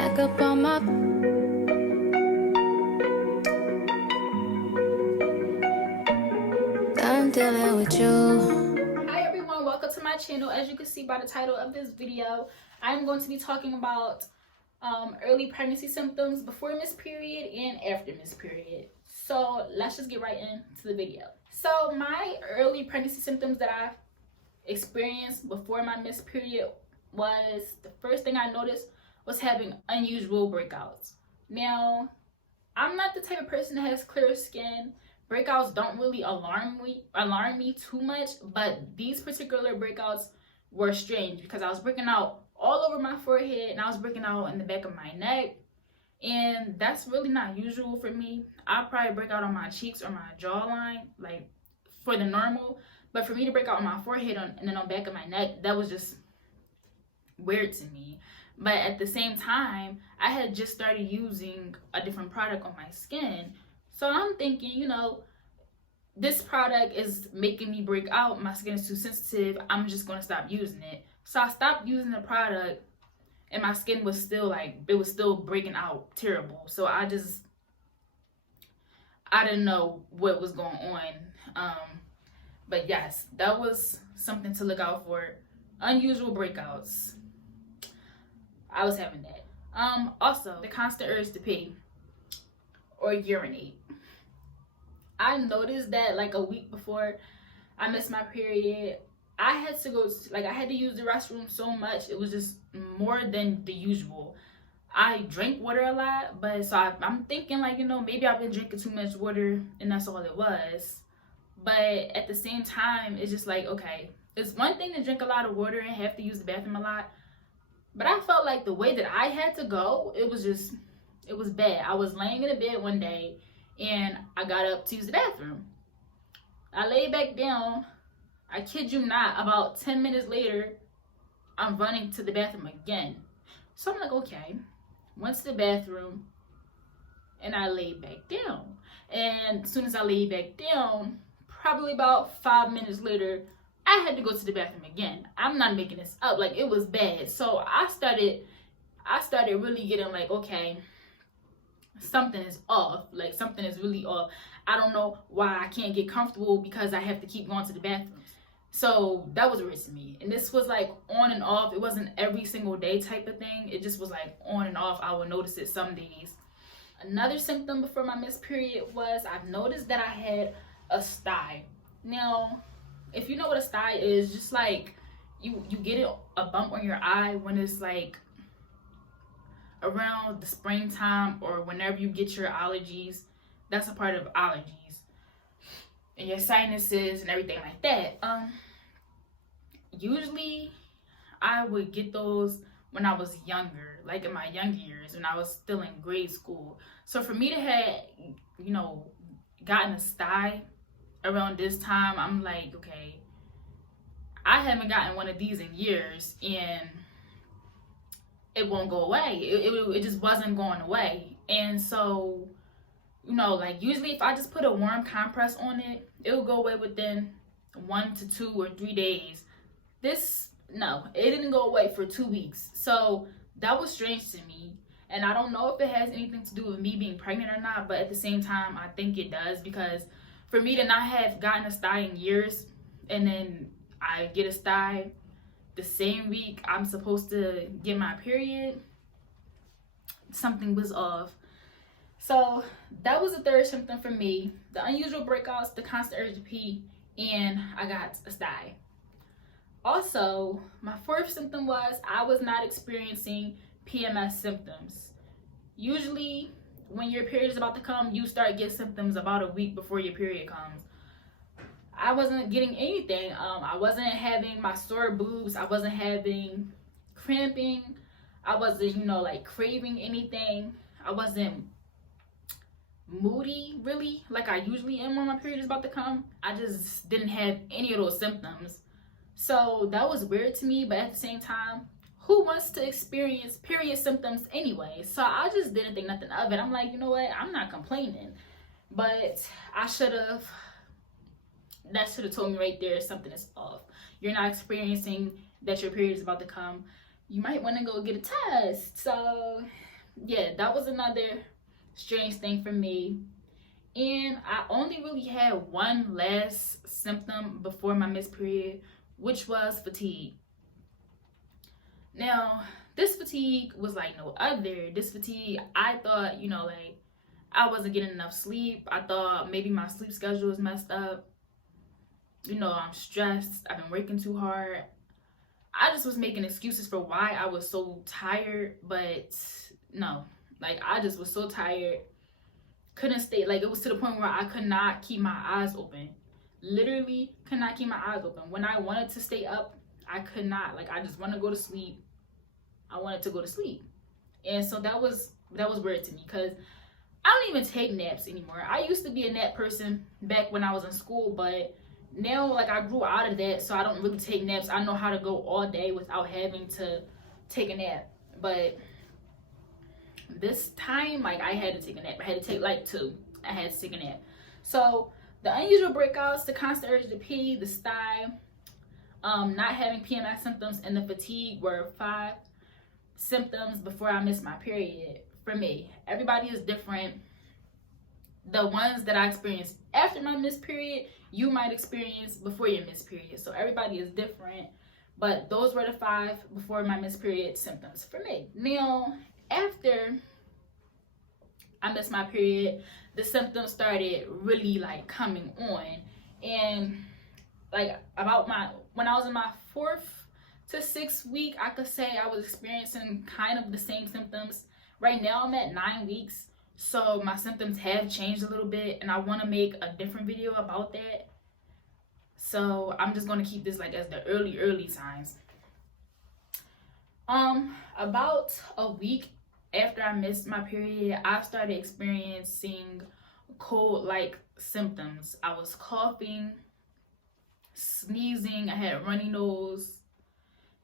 back up on my... I'm dealing with you. Hi everyone, welcome to my channel. As you can see by the title of this video, I'm going to be talking about early pregnancy symptoms before missed period and after missed period. So let's just get right into the video. So my early pregnancy symptoms that I experienced before my missed period was, the first thing I noticed was having unusual breakouts. Now, I'm not the type of person that has clear skin. Breakouts don't really alarm me too much, but these particular breakouts were strange because I was breaking out all over my forehead and I was breaking out in the back of my neck, and that's really not usual for me. I'll probably break out on my cheeks or my jawline, like for the normal, but for me to break out on my forehead and then on the back of my neck, that was just weird to me. But at the same time, I had just started using a different product on my skin. So I'm thinking, you know, this product is making me break out. My skin is too sensitive. I'm just going to stop using it. So I stopped using the product and my skin was still like, it was still breaking out terrible. So I didn't know what was going on. But yes, that was something to look out for. Unusual breakouts. I was having that. Also, the constant urge to pee or urinate. I noticed that like a week before I missed my period, I had to go, like I had to use the restroom so much. It was just more than the usual. I drink water a lot, but so I'm thinking like, you know, maybe I've been drinking too much water and that's all it was. But at the same time, it's just like, okay, it's one thing to drink a lot of water and have to use the bathroom a lot. But I felt like the way that I had to go, it was bad. I was laying in the bed one day and I got up to use the bathroom. I laid back down. I kid you not, about 10 minutes later, I'm running to the bathroom again. So I'm like, okay, went to the bathroom and I laid back down. And as soon as I laid back down, probably about 5 minutes later, I had to go to the bathroom again. I'm not making this up. Like, it was bad. So I started really getting like, okay, something is off. Like, something is really off. I don't know why I can't get comfortable because I have to keep going to the bathroom. So that was weird to me. And this was like on and off. It wasn't every single day type of thing. It just was like on and off. I would notice it some days. Another symptom before my missed period was I've noticed that I had a sty. Now, if you know what a sty is, just like you get a bump on your eye when it's like around the springtime or whenever you get your allergies. That's a part of allergies and your sinuses and everything like that. Usually I would get those when I was younger, like in my younger years when I was still in grade school. So for me to have, you know, gotten a sty around this time, I'm like, okay, I haven't gotten one of these in years and it won't go away. It just wasn't going away. And so, you know, like usually if I just put a warm compress on it, it'll go away within 1 to 2 or 3 days. No, it didn't go away for 2 weeks. So that was strange to me. And I don't know if it has anything to do with me being pregnant or not, but at the same time, I think it does, because for me to not have gotten a sty in years and then I get a sty the same week I'm supposed to get my period, something was off. So that was the third symptom for me. The unusual breakouts, the constant urge to pee, and I got a sty. Also, my fourth symptom was I was not experiencing PMS symptoms. Usually when your period is about to come, you start getting symptoms about a week before your period comes. I wasn't getting anything. I wasn't having my sore boobs. I wasn't having cramping. I wasn't, you know, like craving anything. I wasn't moody really like I usually am when my period is about to come. I just didn't have any of those symptoms. So that was weird to me, but at the same time, who wants to experience period symptoms anyway? So I just didn't think nothing of it. I'm like, you know what? I'm not complaining. But that should have told me right there something is off. You're not experiencing that your period is about to come. You might want to go get a test. So yeah, that was another strange thing for me. And I only really had one last symptom before my missed period, which was fatigue. Now, this fatigue was like no other. This fatigue, I thought, like I wasn't getting enough sleep. I thought maybe my sleep schedule was messed up. I'm stressed. I've been working too hard. I just was making excuses for why I was so tired, but no. Like, I just was so tired. Couldn't stay. Like, it was to the point where I could not keep my eyes open. Literally could not keep my eyes open. When I wanted to stay up, I could not. Like, I just want to go to sleep. I wanted to go to sleep. And so that was weird to me, because I don't even take naps anymore. I used to be a nap person back when I was in school, but now, like, I grew out of that, so I don't really take naps. I know how to go all day without having to take a nap. But this time, like, I had to take a nap. I had to take like 2. I had to take a nap. So the unusual breakouts, the constant urge to pee, the sty, not having PMS symptoms, and the fatigue were 5 symptoms before I missed my period for me. Everybody is different. The ones that I experienced after my missed period, you might experience before your missed period. So everybody is different. But those were the 5 before my missed period symptoms for me. Now, after I missed my period, the symptoms started really like coming on. And like when I was in my 4th to 6th week, I could say I was experiencing kind of the same symptoms. Right now I'm at 9 weeks, so my symptoms have changed a little bit, and I want to make a different video about that. So I'm just going to keep this like as the early signs. About a week after I missed my period, I started experiencing cold-like symptoms. I was coughing, sneezing, I had runny nose.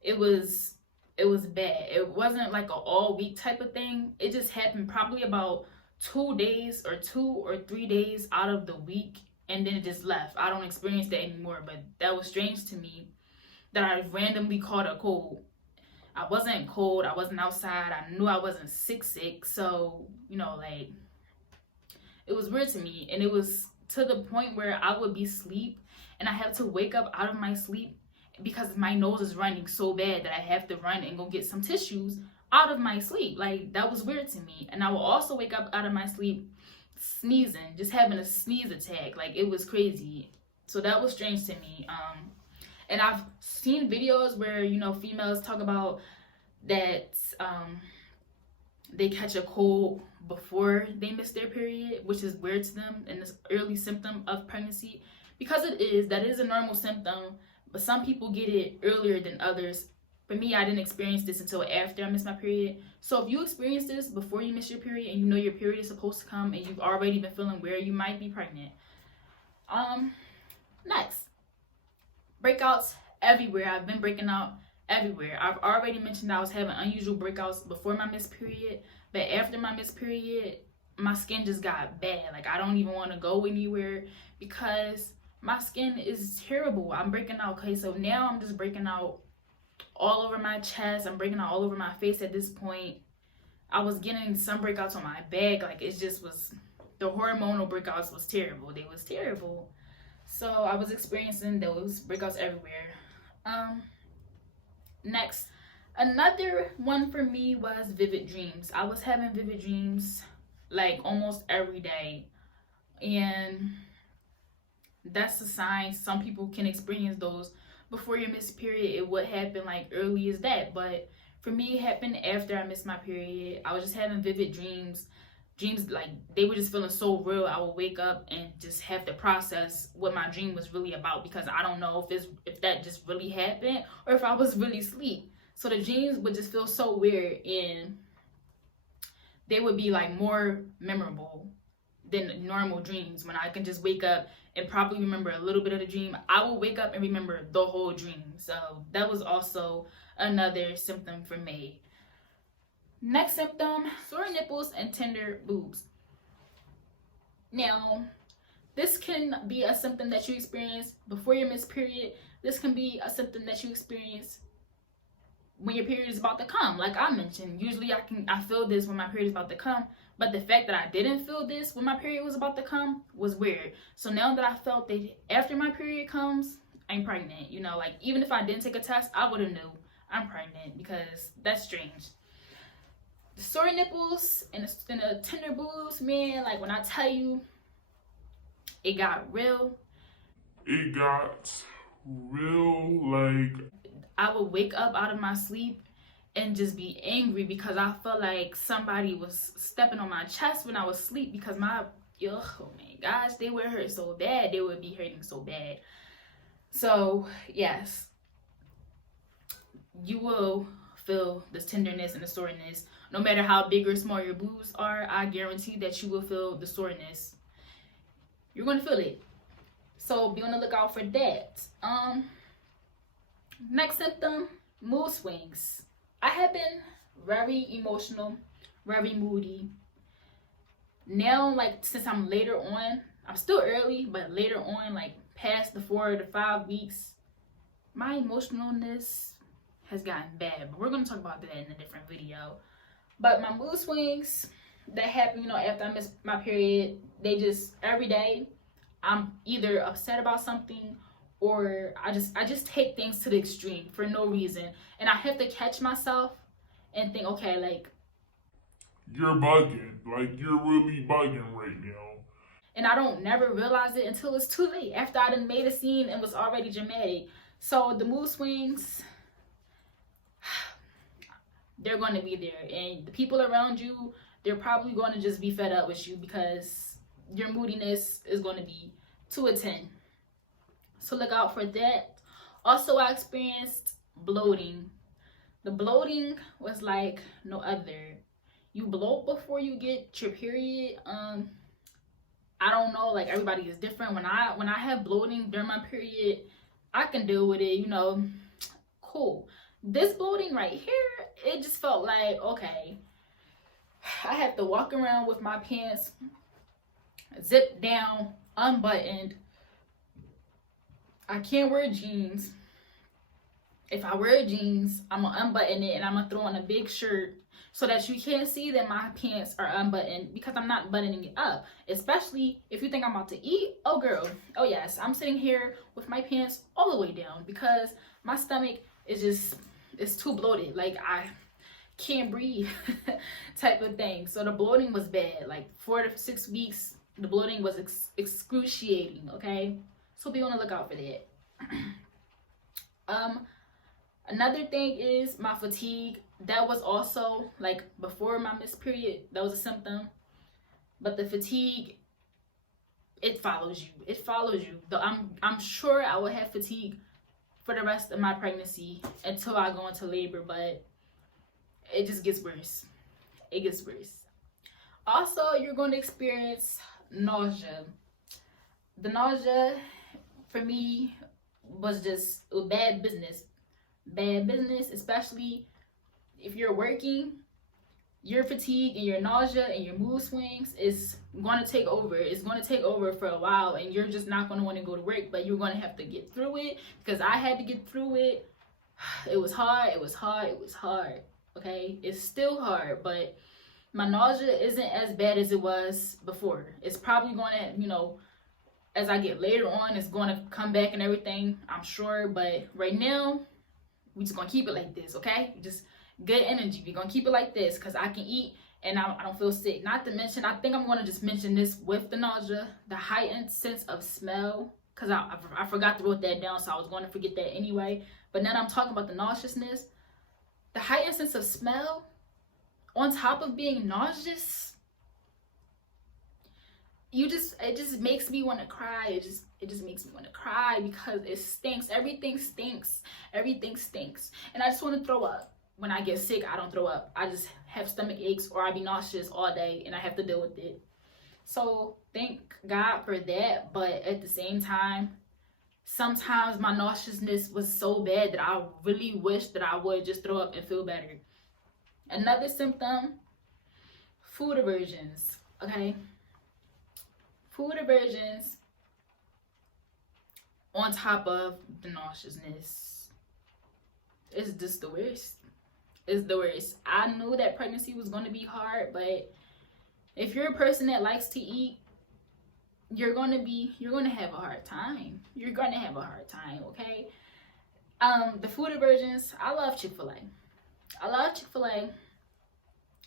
It was bad. It wasn't like an all week type of thing. It just happened probably about 2 days or 2 or 3 days out of the week, and then it just left. I don't experience that anymore, but that was strange to me that I randomly caught a cold. I wasn't cold, I wasn't outside, I knew I wasn't sick, so, like, it was weird to me. And it was to the point where I would be asleep, and I have to wake up out of my sleep because my nose is running so bad that I have to run and go get some tissues out of my sleep. Like, that was weird to me. And I will also wake up out of my sleep sneezing, just having a sneeze attack. Like, it was crazy. So that was strange to me. And I've seen videos where, females talk about that they catch a cold before they miss their period, which is weird to them, and this early symptom of pregnancy. Because that is a normal symptom, but some people get it earlier than others. For me, I didn't experience this until after I missed my period. So if you experience this before you miss your period, and you know your period is supposed to come, and you've already been feeling weird, you might be pregnant. Next. Breakouts everywhere. I've been breaking out everywhere. I've already mentioned I was having unusual breakouts before my missed period, but after my missed period, my skin just got bad. Like, I don't even want to go anywhere because my skin is terrible. I'm breaking out. Okay, so now I'm just breaking out all over my chest. I'm breaking out all over my face at this point. I was getting some breakouts on my back. Like, it just was, the hormonal breakouts was terrible. They was terrible. So I was experiencing those breakouts everywhere. Next, another one for me was vivid dreams. I was having vivid dreams like almost every day, and that's a sign. Some people can experience those before your missed period. It would happen like early as that, but for me, it happened after I missed my period. I was just having vivid dreams like they were just feeling so real. I would wake up and just have to process what my dream was really about, because I don't know if that just really happened or if I was really asleep. So the dreams would just feel so weird, and they would be like more memorable than normal dreams. When I can just wake up and probably remember a little bit of the dream, I will wake up and remember the whole dream. So that was also another symptom for me. Next symptom, sore nipples and tender boobs. Now, this can be a symptom that you experience before your missed period. This can be a symptom that you experience when your period is about to come. Like I mentioned, usually I feel this when my period is about to come, but the fact that I didn't feel this when my period was about to come was weird. So now that I felt that after my period comes, I'm pregnant, you know, like even if I didn't take a test, I would have knew I'm pregnant, because that's strange. The sore nipples and the tender boobs, man, like when I tell you, it got real. It got real, like I would wake up out of my sleep and just be angry because I felt like somebody was stepping on my chest when I was asleep, because my, oh my gosh, they would hurt so bad. They would be hurting so bad. So yes, you will feel this tenderness and the soreness. No matter how big or small your boobs are, I guarantee that you will feel the soreness. You're going to feel it. So be on the lookout for that. Next symptom, mood swings. I have been very emotional, very moody. Now, like since I'm later on, I'm still early, but later on, like past the 4 to 5 weeks, my emotionalness has gotten bad. But we're gonna talk about that in a different video. But my mood swings that happen, you know, after I miss my period, they just every day I'm either upset about something, or I just take things to the extreme for no reason, and I have to catch myself and think, okay, like you're bugging, like you're really bugging right now. And I don't never realize it until it's too late, after I done made a scene and was already dramatic. So the mood swings, they're going to be there, and the people around you, they're probably going to just be fed up with you, because your moodiness is going to be to a 10. So look out for that. Also, I experienced bloating. The bloating was like no other. You bloat before you get your period. I don't know, like everybody is different. When I have bloating during my period, I can deal with it, you know, cool. This bloating right here, it just felt like, okay, I have to walk around with my pants zipped down, unbuttoned. I can't wear jeans. If I wear jeans, I'm gonna unbutton it and I'm gonna throw on a big shirt so that you can't see that my pants are unbuttoned, because I'm not buttoning it up. Especially if you think I'm about to eat. Oh girl, oh yes, I'm sitting here with my pants all the way down because my stomach is just, it's too bloated. Like I can't breathe type of thing. So the bloating was bad. Like 4 to 6 weeks, the bloating was excruciating, okay? So be on the lookout for that. Another thing is my fatigue. That was also like before my missed period, that was a symptom. But the fatigue, it follows you. It follows you. Though I'm sure I will have fatigue for the rest of my pregnancy until I go into labor, but it just gets worse. It gets worse. Also, you're going to experience nausea. The nausea for me was just bad business. Bad business, especially if you're working. Your fatigue and your nausea and your mood swings is going to take over. It's going to take over for a while, and you're just not going to want to go to work, but you're going to have to get through it, because I had to get through it. It was hard. It was hard. It was hard. Okay, it's still hard, but my nausea isn't as bad as it was before. It's probably going to, you know, as I get later on, it's going to come back and everything, I'm sure. But right now, we just going to keep it like this, okay? Just good energy. We're going to keep it like this, because I can eat and I don't feel sick. Not to mention, I think I'm going to just mention this with the nausea, the heightened sense of smell, because I forgot to write that down, so I was going to forget that anyway. But now that I'm talking about the nauseousness, the heightened sense of smell, on top of being nauseous, it just makes me want to cry. It just makes me want to cry, because it stinks. Everything stinks. Everything stinks. And I just want to throw up. When I get sick, I don't throw up. I just have stomach aches, or I be nauseous all day and I have to deal with it. So thank God for that. But at the same time, sometimes my nauseousness was so bad that I really wish that I would just throw up and feel better. Another symptom, food aversions, okay? Food aversions on top of the nauseousness. It's just the worst. is the worst. I knew that pregnancy was going to be hard, but if you're a person that likes to eat, you're going to have a hard time. You're going to have a hard time, okay? The food aversions, I love Chick-fil-A.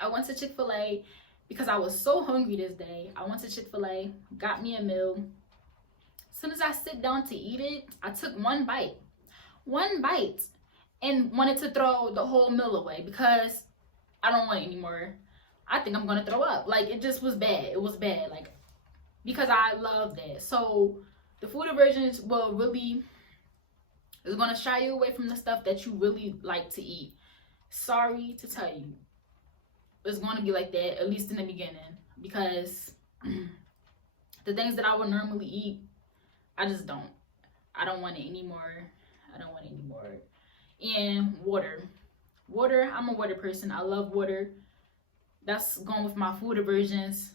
I went to Chick-fil-A because I was so hungry this day. I went to Chick-fil-A, got me a meal. As soon as I sit down to eat it, I took one bite, and wanted to throw the whole meal away because I don't want it anymore. I think I'm gonna throw up. Like, it just was bad. It was bad, like, because I love that. So the food aversions will really, is gonna shy you away from the stuff that you really like to eat. Sorry to tell you, it's gonna be like that, at least in the beginning, because the things that I would normally eat, I just don't. I don't want it anymore. And water, I'm a water person. I love water. That's going with my food aversions.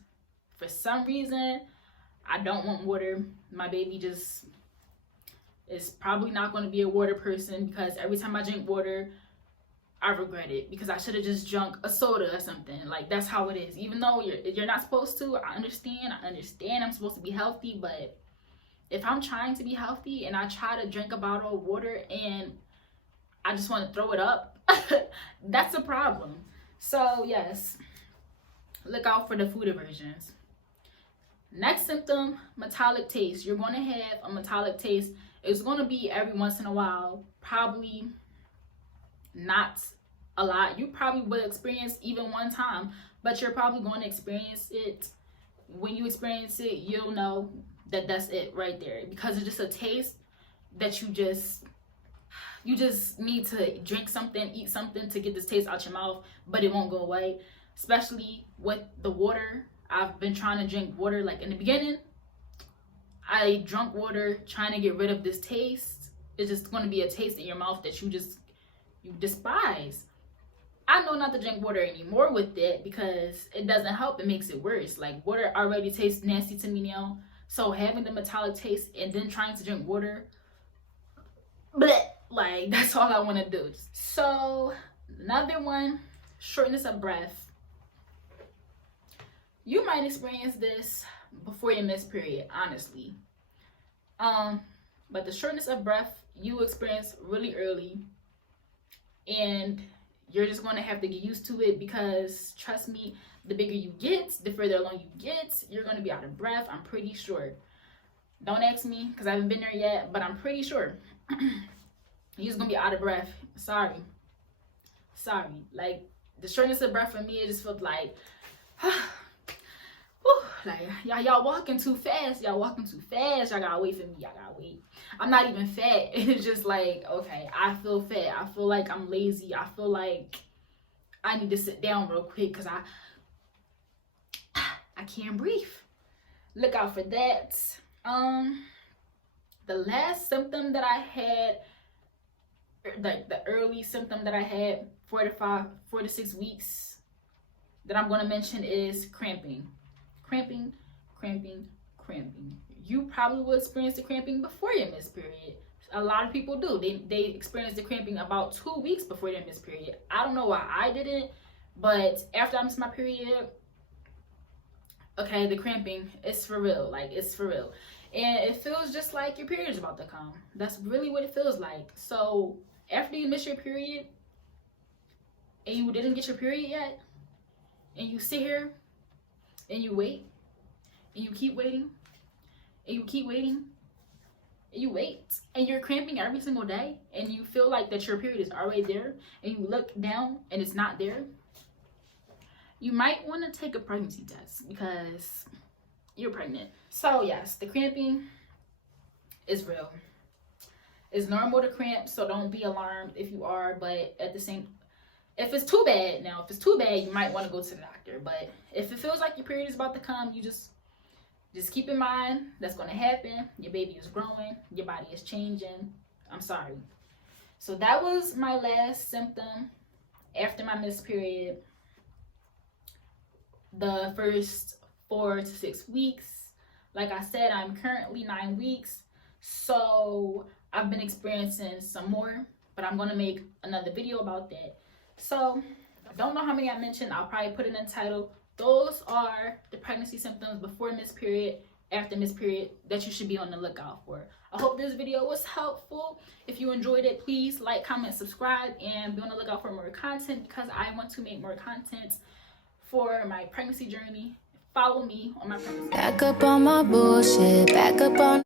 For some reason, I don't want water. My baby just is probably not going to be a water person, because every time I drink water, I regret it, because I should have just drunk a soda or something. Like, that's how it is. Even though you're not supposed to, I understand I'm supposed to be healthy, but if I'm trying to be healthy and I try to drink a bottle of water and I just want to throw it up, that's a problem. So yes, look out for the food aversions. Next symptom, metallic taste. You're going to have a metallic taste. It's going to be every once in a while, probably not a lot. You probably will experience even one time, but you're probably going to experience it. When you experience it, you'll know that that's it right there, because it's just a taste that you just need to drink something, eat something to get this taste out your mouth, but it won't go away. Especially with the water. I've been trying to drink water. Like, in the beginning, I drank water trying to get rid of this taste. It's just going to be a taste in your mouth that you despise. I know not to drink water anymore with it, because it doesn't help. It makes it worse. Like, water already tastes nasty to me now. So having the metallic taste and then trying to drink water, bleh, like, that's all I want to do. So another one, shortness of breath. You might experience this before your missed period, honestly. But the shortness of breath you experience really early, and you're just going to have to get used to it, because trust me, the bigger you get, the further along you get, you're going to be out of breath. I'm pretty sure. Don't ask me, because I haven't been there yet, but I'm pretty sure. You're just going to be out of breath. Sorry. Like, the shortness of breath for me, it just felt like, like, y'all walking too fast. Y'all gotta wait for me. Y'all gotta wait. I'm not even fat. It's just like, okay, I feel fat. I feel like I'm lazy. I feel like I need to sit down real quick, because I can't breathe. Look out for that. The last symptom that I had, like the early symptom that I had 4 to 6 weeks that I'm going to mention, is cramping. Cramping. You probably will experience the cramping before your missed period. A lot of people do. They experience the cramping about 2 weeks before their missed period. I don't know why I didn't, but after I missed my period, okay, the cramping is for real. Like, it's for real. And it feels just like your period is about to come. That's really what it feels like. So after you miss your period and you didn't get your period yet, and you sit here and you wait, and you keep waiting, and you keep waiting, and you wait, and you're cramping every single day, and you feel like that your period is already there, and you look down and it's not there, you might want to take a pregnancy test, because you're pregnant. So yes, the cramping is real. It's normal to cramp, so don't be alarmed if you are, but at the same, if it's too bad, you might want to go to the doctor. But if it feels like your period is about to come, you just keep in mind that's going to happen. Your baby is growing, your body is changing. I'm sorry. So that was my last symptom after my missed period. The first 4 to 6 weeks. Like I said, I'm currently 9 weeks. So I've been experiencing some more, but I'm going to make another video about that. So I don't know how many I mentioned. I'll probably put it in the title. Those are the pregnancy symptoms before missed period, after missed period, that you should be on the lookout for. I hope this video was helpful. If you enjoyed it, please like, comment, subscribe, and be on the lookout for more content, because I want to make more content for my pregnancy journey. Follow me on my pregnancy. Back up on my bullshit, back up on